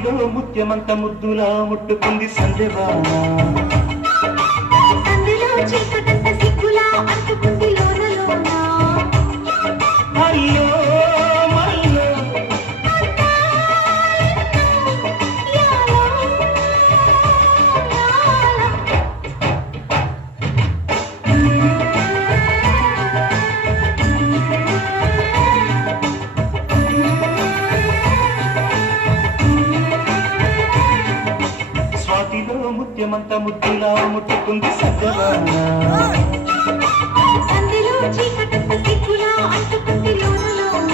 స్వాతిలో ముత్యమంత ముద్దులా ముట్టుకుంది సంధ్యవాన సందులో చీకటంత సిగ్గులా అంటుకుంది లోన లోన అయ్యో మల్లో స్వాతిలో ముత్యమంత ముద్దులా ముట్టుకుంది సంధ్యవాన సందులో చీకటంత సిగ్గులా అంటుకుంది లోన లోన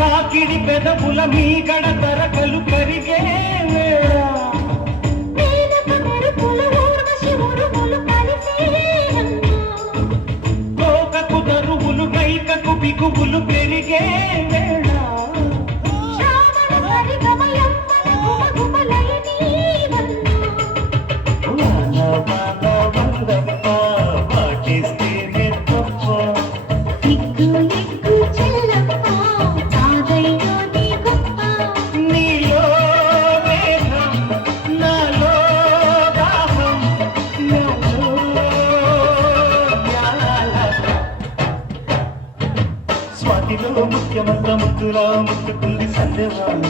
కాకిడి పెదవుల మీగడ తరకలు కరిగే వేళ మేనక మెరుపుల ఊర్వశి ఉరుములు కలిసేనమ్మా కోకకు దరువులు రైకకు బిగువులు పెరిగే వేళ శ్రావణ సరిగమయమ్మన గుమగుమలై నీవన్నా వాన వాన వందప్ప వాటేస్తేనే తప్ప సిగ్గు ఎగ్గు చెల్లప్ప నాదయ్యో నీ గొప్ప నీలో వేదం నాలో దాహం నాలో జ్ఞానం. స్వాతిలో ముఖ్యమంత్ర ముద్దులా ముట్టుకుంది సంధ్యవాన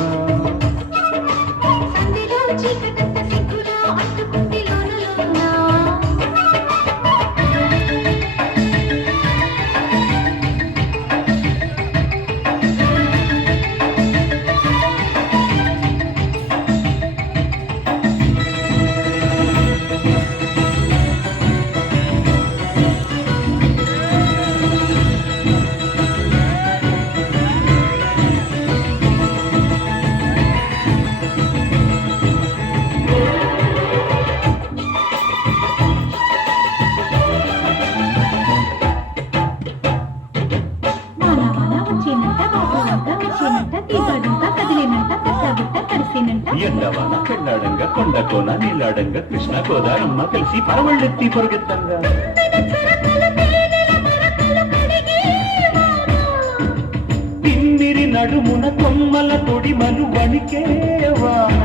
సందిలో చీకటంత సిగ్గులా అంటుకుంది లోన లోన వాన వాన వచ్చినంట వాగులంతా వచ్చినంట తీగడంతా కదిలినంట పెద్దబిట్ట తడిసినంట ఎండవాన కెళ్ళాడంగా కొండ కోన నీలాడంగా కృష్ణ గోదారమ్మ కలిసి పరవళ్ళెత్తి పొరుగెత్తంగా తిమ్మిరి నడుమున కొమ్మల తొడిమలు వణికేవాన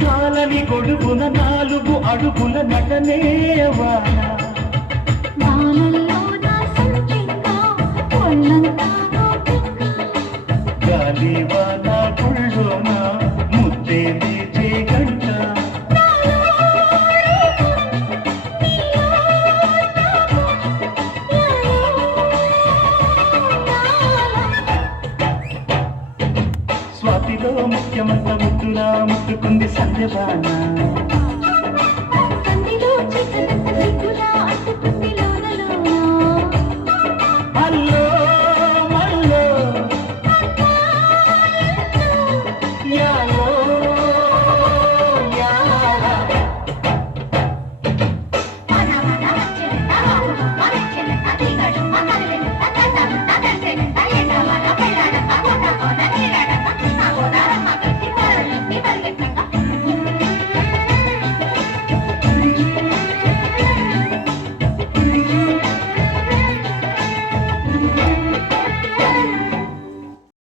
చాలని గొడుగున 4 అడుగుల నటనేవాన గాలివాన పుళ్ళోన ముద్దే లేచే గంట స్వాతిలో ముఖ్యమంత్ర ముద్దులా ముట్టుకుంది సంధ్యవాన